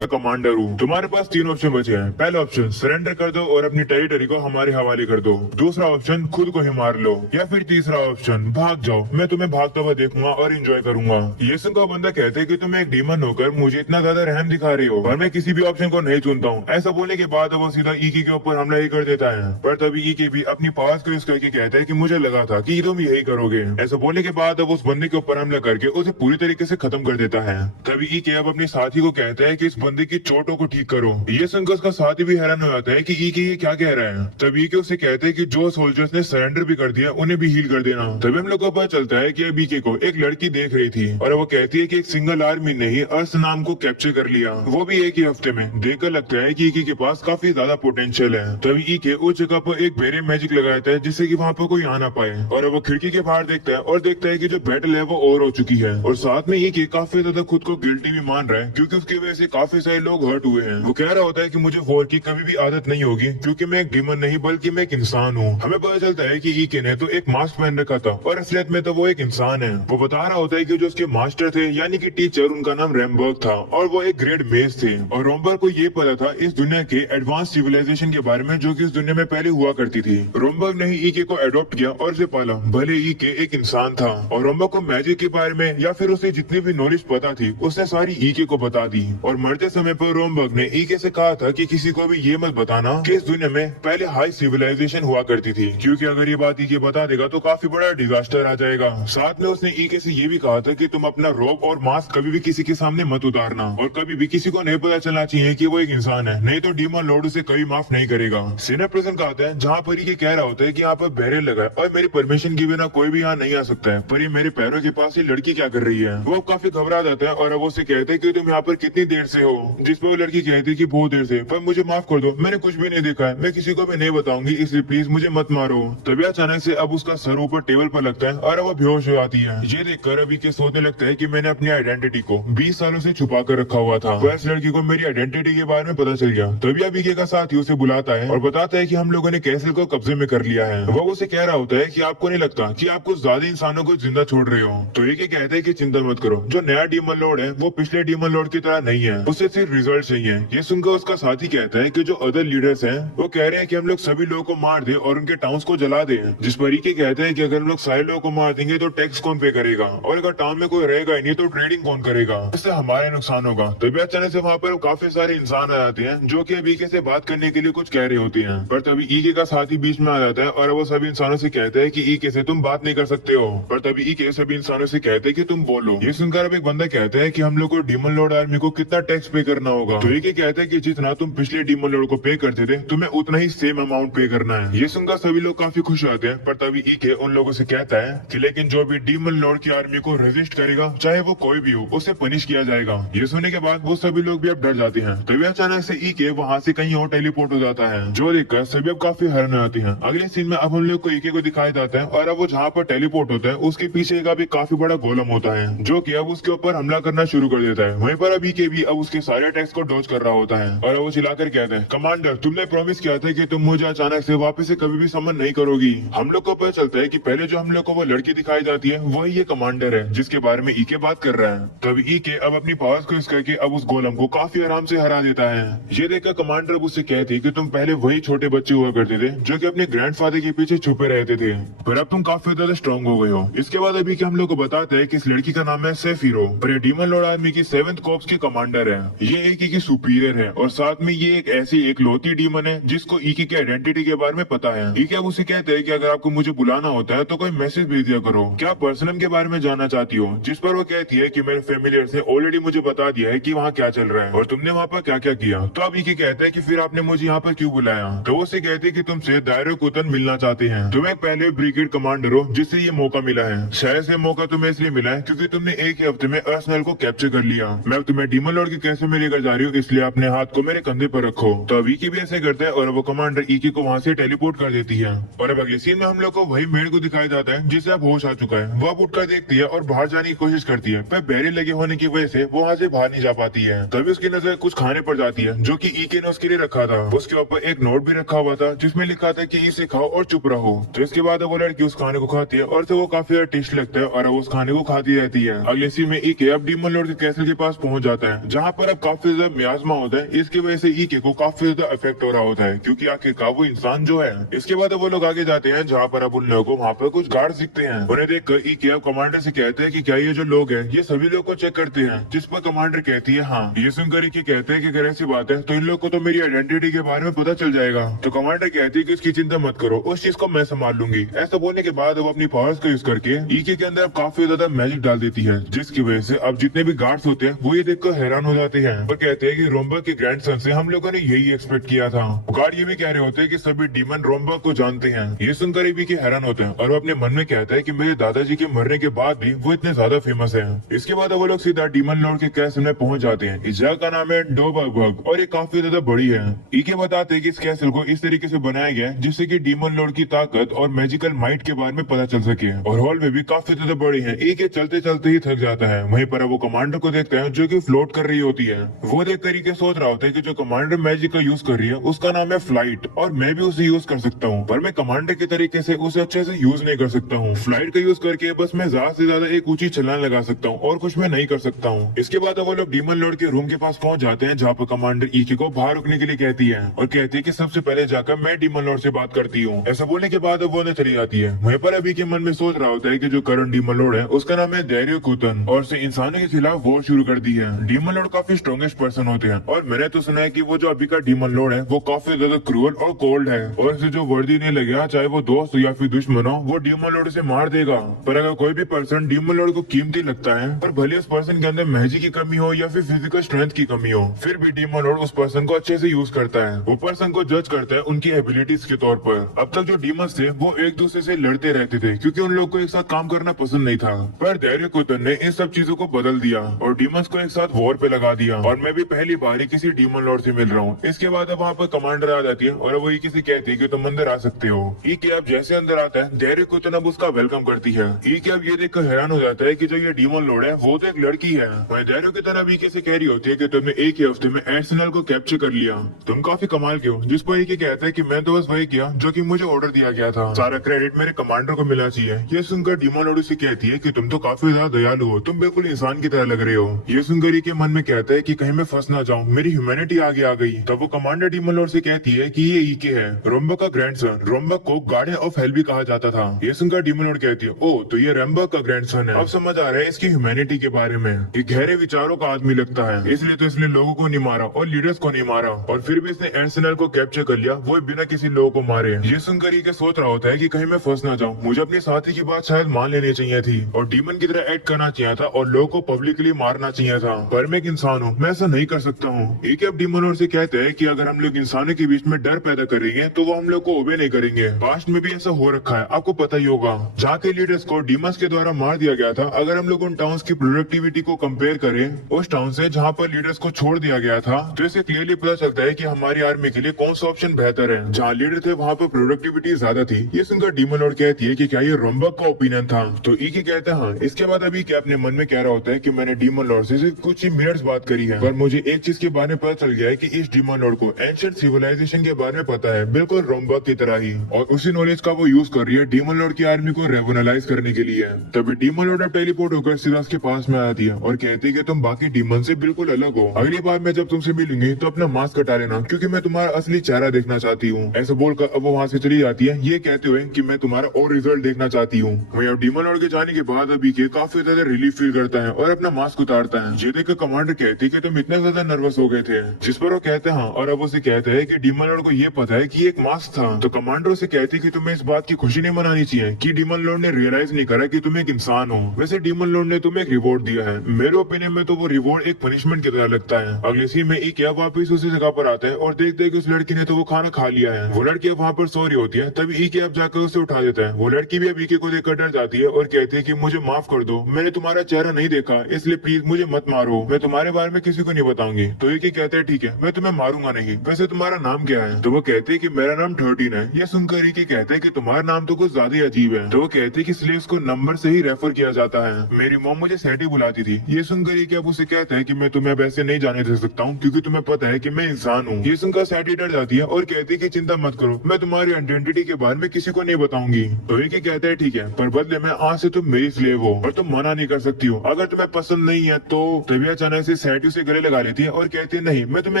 मैं कमांडर हूँ। तुम्हारे पास तीन ऑप्शन बचे हैं। पहला ऑप्शन सरेंडर कर दो और अपनी टेरिटरी को हमारे हवाले कर दो। दूसरा ऑप्शन खुद को ही मार लो, या फिर तीसरा ऑप्शन भाग जाओ, मैं तुम्हें भागता हुआ देखूंगा और एंजॉय करूंगा। ये सुनकर बंदा कहते हैं कि तुम एक डीमन होकर मुझे इतना ज्यादा रहम दिखा रहे हो और मैं किसी भी ऑप्शन को नहीं चुनता हूँ। ऐसा बोलने के बाद वो सीधा ईकी के ऊपर हमला ही कर देता है। पर तभी ईकी भी अपनी पास को यूज करके कहता है कि मुझे लगा था कि तुम यही करोगे। ऐसा बोलने के बाद अब उस बंदे के ऊपर हमला करके उसे पूरी तरीके से खत्म कर देता है। तभी ईके अब अपने साथी को कहता है कि इस बंदे की चोटों को ठीक करो। ये सुनकर उसका साथी भी हैरान हो जाता है कि ईके ये क्या कह रहा है। तभी ईके उसे कहते हैं कि जो सोल्जर्स ने सरेंडर भी कर दिया उन्हें भी हील कर देना। तभी हम लोग को पता चलता है कि अब ईके को एक लड़की देख रही थी और वो कहती है कि एक सिंगल आर्मी ने ही अर्थ नाम को कैप्चर कर लिया, वो भी एक ही हफ्ते में। देखकर लगता है कि ईके के पास काफी ज्यादा पोटेंशियल है। तभी ईके उस जगह पर एक बेरे मैजिक लगाता है जिससे कि वहाँ पर कोई आ ना पाए और वो खिड़की के बाहर देखता है और देखता है कि जो बैटल है वो ओवर हो चुकी है। और साथ में ईके काफी ज्यादा खुद को गिल्टी भी मान रहा है क्योंकि उसकी वजह से काफी सारे लोग हर्ट हुए हैं। वो कह रहा होता है कि मुझे वॉर की कभी भी आदत नहीं होगी क्योंकि मैं एक डीमन नहीं बल्कि मैं एक इंसान हूँ। हमें पता चलता है कि ईके ने तो एक मास्क पहन रखा था और असलियत में तो वो एक इंसान है। वो बता रहा होता है कि जो उसके मास्टर थे यानी कि टीचर, उनका नाम रैमबर्ग था और वो एक ग्रेट मेज थे। और रोमबर्ग को ये पता था इस दुनिया के एडवांस सिविलाइजेशन के बारे में जो कि इस दुनिया में पहले हुआ करती थी। रोमबर्ग ने ही ईके को अडॉप्ट किया और उसे पाला। भले ईके एक इंसान था और रोमबर्ग को मैजिक के बारे में या फिर उसे जितनी भी नॉलेज पता थी उसने सारी ईके को बता दी। और मरते समय पर रोमबर्ग ने ईके से कहा था कि किसी को भी ये मत बताना कि इस दुनिया में पहले हाई सिविलाइजेशन हुआ करती थी, क्योंकि अगर ये बात ईके बता देगा तो काफी बड़ा डिजास्टर आ जाएगा। साथ में उसने ईके से ये भी कहा था कि तुम अपना रोब और मास्क कभी भी किसी के सामने मत उतारना और कभी भी किसी को नहीं पता चलना चाहिए कि वो एक इंसान है, नहीं तो डीमन लॉर्ड उसे कभी माफ नहीं करेगा। सीनियर पर्सन कहता है जहाँ पर ये कह रहा होता है कि यहाँ पर बैरियर लगा है और मेरी परमिशन के बिना कोई भी यहाँ नहीं आ सकता है, पर ये मेरे पैरों के पास ये लड़की क्या कर रही है। वो काफी घबरा जाता है और अब उसे कहते हैं कि तुम यहाँ पर कितनी देर से हो, जिस पर वो लड़की कहती है कि बहुत देर से, पर मुझे माफ कर दो, मैंने कुछ भी नहीं देखा है, मैं किसी को भी नहीं बताऊंगी, इसलिए प्लीज मुझे मत मारो। तभी अचानक से अब उसका सर ऊपर टेबल पर लगता है और वो बेहोश हो जाती है। ये देखकर अभी के सोचने लगता है कि मैंने अपनी आइडेंटिटी को 20 सालों से छुपा कर रखा हुआ था। वह इस लड़की को मेरी आइडेंटिटी के बारे में पता चल गया। तभी अभी के का साथी उसे बुलाता है और बताता है कि हम लोगों ने कैसल को कब्जे में कर लिया है। वो उसे कह रहा होता है कि आपको नहीं लगता कि आप कुछ ज्यादा इंसानों को जिंदा छोड़ रहे हो। तो ये कहते हैं कि चिंता मत करो, जो नया डीमन लॉर्ड है वो पिछले डीमन लॉर्ड की तरह नहीं है, उसे सिर्फ रिजल्ट चाहिए। ये सुनकर उसका साथी कहता है कि जो अदर लीडर्स हैं वो कह रहे हैं कि हम लोग सभी लोगों को मार दे और उनके टाउन्स को जला दे, जिस पर ईके कहते हैं कि अगर हम लोग सारे लोगों को मार देंगे तो टैक्स कौन पे करेगा और अगर टाउन में कोई रहेगा ही नहीं तो ट्रेडिंग कौन करेगा, इससे हमारा नुकसान होगा। तभी अचानक से वहाँ पर काफी सारे इंसान आ जाते हैं जो कि अब ईके से बात करने के लिए कुछ कह रहे होते हैं, पर तभी ईके का साथी बीच में आ जाता है और वो सभी इंसानों से कहता है कि ईके से तुम बात नहीं कर सकते हो। पर तभी ईके सभी इंसानों से कहते हैं कि तुम बोलो। ये सुनकर अब एक बंदा कहता है कि हम लोग को डीमन लॉर्ड आर्मी को कितना टैक्स पे करना होगा। तो ईके कहता है कि जितना तुम पिछले डीमन लॉर्ड को पे करते थे तुम्हें उतना ही सेम अमाउंट पे करना है। ये सुनकर सभी लोग काफी खुश होते हैं, पर तभी ईके उन लोगों से कहता है कि लेकिन जो भी डीमन लॉर्ड की आर्मी को रेजिस्ट करेगा चाहे वो कोई भी हो उसे पनिश किया जाएगा। ये सुनने के बाद वो सभी लोग भी अब डर जाते हैं। तभी अचानक से ईके वहाँ से कहीं और टेलीपोर्ट हो जाता है, जो देखकर सभी अब काफी हैरान हो जाती हैं। अगले सीन में अब हम लोग को ईके को दिखाया जाता है और अब वो जहाँ पर टेलीपोर्ट होता है उसके पीछे का भी काफी बड़ा गोलम होता है जो कि अब उसके ऊपर हमला करना शुरू कर देता है। वहीं पर अब ईके भी अब उसके सारे अटैक्स को डॉज कर रहा होता है और वो चिल्लाकर कहते हैं कमांडर तुमने प्रॉमिस किया था कि तुम मुझे अचानक से वापस से कभी भी समन नहीं करोगी। हम लोग को पता चलता है कि पहले जो हम लोग को वो लड़की दिखाई जाती है वही ये कमांडर है जिसके बारे में ईके बात कर रहा है। तब ईके अब अपनी पावर्स को यूज करके अब उस गोलम को काफी आराम से हरा देता है। ये देखकर कमांडर अब उससे कहती है कि तुम पहले वही छोटे बच्चे हुआ करते थे जो कि अपने ग्रैंडफादर के पीछे छुपे रहते थे, पर अब तुम काफी ज्यादा स्ट्रॉन्ग हो गए हो। इसके बाद अभी के हम लोग को बताते हैं कि इस लड़की का नाम है सेफिरो और ये डीमन लॉर्ड आर्मी की 7th कॉर्प्स की कमांडर है। ये ईके की सुपीरियर है और साथ में ये एक ऐसी एकलौती डीमन है जिसको ईके की आइडेंटिटी के बारे में पता है। ईके अब उसे कहते हैं कि अगर आपको मुझे बुलाना होता है तो कोई मैसेज भेज दिया करो, क्या पर्सनम के बारे में जानना चाहती हो। जिस पर वो कहती है कि मेरे फेमिलियर्स ने ऑलरेडी मुझे बता दिया है कि वहाँ क्या चल रहा है और तुमने वहाँ पर क्या क्या किया। तो अब ईके कहते हैं कि फिर आपने मुझे यहाँ पर क्यों बुलाया। तो वो उसे कहते हैं कि तुमसे दायरो कुतन मिलना चाहते हैं। तुम्हें पहले ब्रिगेड कमांडर हो जिससे ये मौका मिला है। शायद से मौका तुम्हें इसलिए मिला है क्योंकि तुमने एक ही हफ्ते में अर्सेनल को कैप्चर कर लिया। मैं तुम्हें डीमन लॉर्ड के कैसे में लेकर जा रही हूँ, इसलिए अपने हाथ को मेरे कंधे पर रखो। तो अब ईके भी ऐसे करता है और वो कमांडर ईके को वहाँ से टेलीपोर्ट कर देती है। और अब अगले सीन में हम लोग को वही मेड को दिखाया जाता है जिसे अब होश आ चुका है। वो अब उठकर देखती है और बाहर जाने की कोशिश करती है, पर बैरियर लगे होने की वजह से वो वहाँ से बाहर नहीं जा पाती है। तभी उसकी नजर कुछ खाने पर जाती है जो कि ईके ने उसके लिए रखा था। उसके ऊपर एक नोट भी रखा हुआ था जिसमें लिखा था कि इसे खाओ और चुप रहो। तो इसके बाद वो लड़की उस खाने को खाती है और तो वो काफी टेस्ट लगता है और वो उस खाने को खाती रहती है। अगले सीन में ईके अब डीमन लॉर्ड के कैसल के पास पहुंच जाता है जहाँ पर पर अब काफी ज्यादा मियाजमा होता है। इसकी वजह से ईके को काफी ज्यादा इफेक्ट हो रहा होता है, क्योंकि आखिरकार वो इंसान जो है। इसके बाद वो लोग आगे जाते हैं जहाँ पर अब उन लोगों को वहाँ पर कुछ गार्ड दिखते हैं। उन्हें देखकर ईके अब कमांडर से कहते हैं कि क्या ये जो लोग हैं ये सभी लोग को चेक करते हैं, जिस पर कमांडर कहती है हाँ। ये सुनकर ईके कहते हैं कि अगर ऐसी बात है तो इन लोग को तो मेरी आइडेंटिटी के बारे में पता चल जाएगा। तो कमांडर कहती है कि उसकी चिंता मत करो, उस चीज को मैं संभाल लूंगी। ऐसा बोलने के बाद वो अपनी पावर्स को यूज करके ईके के अंदर अब काफी ज्यादा मैजिक डाल देती है, जिसकी वजह से अब जितने भी गार्ड्स होते हैं वो ये देखकर हैरान हो जाते हैं और कहते हैं कि रोम्बा के ग्रैंडसन से हम लोगों ने यही एक्सपेक्ट किया था। गार्ड ये भी कह रहे होते हैं कि सभी डीमन रोम्बा को जानते हैं। ये सुनकर भी कि हैरान होते हैं और वो अपने मन में कहता है कि मेरे दादाजी के मरने के बाद भी वो इतने ज्यादा फेमस है। इसके बाद वो लोग सीधा डीमन लॉर्ड के कैसल में पहुंच जाते हैं। इस जगह का नाम है डोबर्ग और ये काफी ज्यादा बड़ी है। ईके बताते हैं कि इस कैसल को इस तरीके से बनाया गया है जिससे कि डीमन लॉर्ड की ताकत और मैजिकल माइट के बारे में पता चल सके। और हॉल में भी काफी ज्यादा बड़ी है। ईके चलते चलते ही थक जाता है। वहीं पर वो कमांडर को देखता है जो कि फ्लोट कर रही होती है। वो देख कर ईके सोच रहा होता है कि जो कमांडर मैजिक का यूज कर रही है उसका नाम है फ्लाइट और मैं भी उसे यूज कर सकता हूँ, पर मैं कमांडर के तरीके से उसे अच्छे से यूज नहीं कर सकता हूँ। फ्लाइट का यूज करके बस मैं ज्यादा से ज्यादा एक ऊंची छलांग लगा सकता हूँ और कुछ मैं नहीं कर सकता हूँ। इसके बाद वो लोग डीमन लॉर्ड के रूम के पास पहुंच जाते हैं जहाँ पर कमांडर ईके को बाहर रुकने के लिए कहती है और कहती है कि सबसे पहले जाकर मैं डीमन लॉर्ड से बात करती हूँ। ऐसा बोलने के बाद वो चली जाती है। वहीं पर अभी के मन में सोच रहा होता है कि जो करंट डीमन लॉर्ड है उसका नाम है दैरियो कुतन और उसे इंसानों के खिलाफ वॉर शुरू कर दी है। डीमन लॉर्ड काफी स्ट्रॉन्गेस्ट पर्सन होते हैं और मैंने तो सुना है कि वो जो अभी का डीमन लॉर्ड है वो काफी ज्यादा क्रूअल और कोल्ड है और इसे जो वर्दी नहीं लगेगा, चाहे वो दोस्त या फिर दुश्मन हो, वो डीमन लॉर्ड से मार देगा। पर अगर कोई भी पर्सन डीमन लॉर्ड को कीमती लगता है, पर भले उस पर्सन के अंदर मैजिक की कमी हो या फिर फिजिकल स्ट्रेंथ की कमी हो, फिर भी डीमन लॉर्ड उस पर्सन को अच्छे से यूज करता है। वो पर्सन को जज करता है उनकी एबिलिटीज के तौर पर। अब तक जो डीमंस थे वो एक दूसरे से लड़ते रहते थे क्योंकि उन लोग को एक साथ काम करना पसंद नहीं था, पर दैरियो कुतन ने इन सब चीजों को बदल दिया और डीमंस को एक साथ वॉर पे लगा दिया और मैं भी पहली बार ही किसी डीमन लॉर्ड से मिल रहा हूँ। इसके बाद अब वहाँ पर कमांडर आ जाती है और वो ईके से कहती है कि तुम अंदर आ सकते हो। ईके अब जैसे अंदर आता है दैरियो कुतन अब उसका वेलकम करती है। ईके अब ये देखकर हैरान हो जाता है कि जो ये डीमन लॉर्ड है वो तो एक लड़की है। वह दैरियो की तरह ईके से कह रही होती है कि तुमने एक ही हफ्ते में आर्सेनल को कैप्चर कर लिया, तुम काफी कमाल के हो। जिस पर ईके कहता है कि मैं तो बस वही किया जो कि मुझे ऑर्डर दिया गया था, सारा क्रेडिट मेरे कमांडर को मिलना चाहिए। ये सुनकर डीमन लॉर्ड से कहती है कि तुम तो काफी ज्यादा दयालु हो, तुम बिल्कुल इंसान की तरह लग रहे हो। ये सुनकर ईके मन में कहता है कि कहीं मैं फंस ना जाऊं, मेरी ह्यूमैनिटी आगे आ गई। तब वो कमांडर डीमन लॉर्ड से कहती है कि ये ईके है, रोम्बा का ग्रैंडसन। रोम्बा को गार्डियन ऑफ हेल भी कहा जाता था। ये सुनकर डीमन लॉर्ड कहती है ओ तो ये रोम्बा का ग्रैंडसन है। अब समझ आ रहा है इसकी ह्यूमैनिटी के बारे में। ये गहरे विचारों का आदमी लगता है, इसलिए तो इसने लोगों को नहीं मारा और लीडर्स को नहीं मारा और फिर भी इसने आर्सेनल को कैप्चर कर लिया, वो बिना किसी लोगों को मारे। ये सुनकर ये सोच रहा होता है कि कहीं मैं फंस ना जाऊं, मुझे अपने साथी की बात शायद मान लेनी चाहिए थी और डीमन की तरह एक्ट करना चाहिए था और लोगों को पब्लिकली मारना चाहिए था, पर मैं एक इंसान हूँ, मैं ऐसा नहीं कर सकता हूँ। एक अब डीमन लॉर्ड से कहते हैं कि अगर हम लोग इंसानों के बीच में डर पैदा करेंगे तो वो हम लोग को ओबे नहीं करेंगे। पास्ट में भी ऐसा हो रखा है, आपको पता ही होगा, जहाँ के लीडर्स को डीमंस के द्वारा मार दिया गया था। अगर हम लोग उन टाउन्स की प्रोडक्टिविटी को कंपेयर करें उस टाउन से जहाँ पर लीडर्स को छोड़ दिया गया था, तो इससे क्लियरली पता चलता है कि हमारी आर्मी के लिए कौन सा ऑप्शन बेहतर है। जहाँ लीडर थे वहाँ पर प्रोडक्टिविटी ज्यादा थी। ये सुनकर डीमन लॉर्ड कहती है कि क्या ये रोम्बा का ओपिनियन था, तो ईके कहता है हाँ। इसके बाद अभी क्या अपने मन में कह रहा होता है कि मैंने डीमन लॉर्ड से सिर्फ कुछ ही मिनट्स बात करी है, पर मुझे एक चीज के बारे में पता चल गया है कि इस डीमन लॉर्ड को एंशिएंट सिविलाइजेशन के बारे में पता है, बिल्कुल रोम्बा की तरह ही, और उसी नॉलेज का वो यूज कर रही है डीमन लॉर्ड की आर्मी को रेवोनलाइज करने के लिए। तभी डीमन लॉर्ड अब टेलीपोर्ट होकर सिरास के पास में आती है और कहती है कि तुम बाकी डीमन से बिल्कुल अलग हो। अगली बार मैं जब तुमसे मिलूंगी तो अपना मास्क हटा लेना क्योंकि मैं तुम्हारा असली चेहरा देखना चाहती हूँ। ऐसा बोलकर अब वो वहाँ से चली जाती है, ये कहते हुए कि मैं तुम्हारा और रिजल्ट देखना चाहती हूँ। वहीं अब डीमन लॉर्ड के जाने के बाद अभी के काफी ज्यादा रिलीफ फील करता है और अपना मास्क उतारता है। ये देखकर कमांडर कहती है कि तुम इतना ज्यादा नर्वस हो गए थे, जिस पर वो कहते हैं और अब उसे कहते हैं कि डीमन लॉर्ड को ये पता है कि एक मास्क था। तो कमांडर से कहती है कि तुम्हें इस बात की खुशी नहीं मनानी चाहिए कि डीमन लॉर्ड ने रियलाइज नहीं करा कि तुम एक इंसान हो। वैसे डीमन लॉर्ड ने तुम्हें एक रिवॉर्ड दिया है, मेरे ओपिनियन में तो वो रिवॉर्ड एक पनिशमेंट की तरह लगता है। अगले सीन में एक वापिस उसी जगह पर आता है और देखते है कि उस लड़की ने तो वो खाना खा लिया है। वो लड़की अब वहाँ पर सो रही होती है, तभी ईके अब जाकर उसे उठा देता है। वो लड़की भी अब ईके को देखकर डर जाती है और कहती है कि मुझे माफ कर दो, मैंने तुम्हारा चेहरा नहीं देखा, इसलिए प्लीज मुझे मत मारो, मैं तुम्हारे बारे में किसी को नहीं बताऊंगी। तो ईके कहते हैं ठीक है, मैं तुम्हें मारूंगा नहीं। वैसे तुम्हारा नाम क्या है? तो वो कहते है कि मेरा नाम 13 है। ये सुनकर ईके कहते हैं कि तुम्हारा नाम तो कुछ ज्यादा अजीब है। तो वो कहते हैं कि स्लेव्स को नंबर से ही रेफर किया जाता है, मेरी मॉम मुझे सैटी बुलाती थी। ये सुनकर ईके अब उसे कहता है कि मैं तुम्हें अब ऐसे नहीं जाने दे सकता हूँ क्योंकि तुम्हें पता है कि मैं इंसान हूँ। ये सुनकर सैटी डर जाती है और कहती है कि चिंता मत करो, मैं तुम्हारी आइडेंटिटी के बारे में किसी को नहीं बताऊंगी। तो ईके कहता है ठीक है, पर बदले में आज से तुम मेरी स्लेव हो और तुम मना नहीं कर सकती हो। अगर तुम्हें पसंद नहीं है तो तभी अचानक से मैट्यू से गले लगा लेती है और कहती है नहीं मैं तुम्हें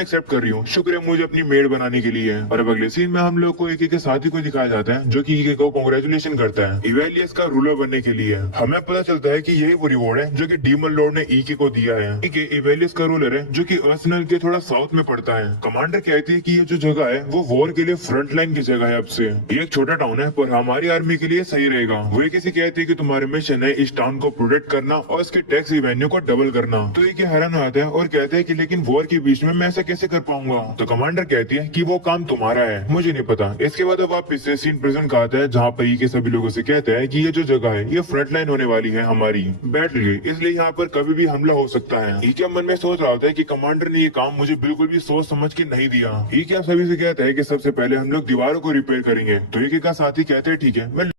एक्सेप्ट कर रही हूँ, शुक्र है मुझे अपनी मेड बनाने के लिए। और अब अगले सीन में हम लोग को ईके के साथी को दिखाया जाता है जो कि ईके को कांग्रेचुलेशन करता है इवेलियस का रूलर बनने के लिए। हमें पता चलता है कि यही वो रिवॉर्ड है जो कि डीमन लॉर्ड ने ईके को दिया है। ईके इवेलियस का रूलर है जो कि अर्सेनल के थोड़ा साउथ में पड़ता है। कमांडर कहती है कि ये जो जगह है वो वॉर के लिए फ्रंट लाइन की जगह है। अब से ये एक छोटा टाउन है पर हमारी आर्मी के लिए सही रहेगा। वो किसी कहती है कि तुम्हारे मिशन है इस टाउन को प्रोटेक्ट करना और इसके टैक्स रेवेन्यू को डबल करना। तो ये हैरान हो जाता है और कहते हैं कि लेकिन वॉर के बीच में मैं ऐसा कैसे कर पाऊंगा। तो कमांडर कहती है कि वो काम तुम्हारा है, मुझे नहीं पता। इसके बाद अब वापस से सीन प्रेजेंट का आता है जहाँ पर के सभी लोगों से कहते हैं कि ये जो जगह है ये फ्रंट लाइन होने वाली है हमारी बैटल की, इसलिए यहाँ पर कभी भी हमला हो सकता है। ईके मन में सोच रहा होता है कि कमांडर ने ये काम मुझे बिल्कुल भी सोच समझ के नहीं दिया। ईके आप सभी से कहता है कि सबसे पहले हम लोग दीवारों को रिपेयर करेंगे। तो ईके का साथी कहते हैं ठीक है मैं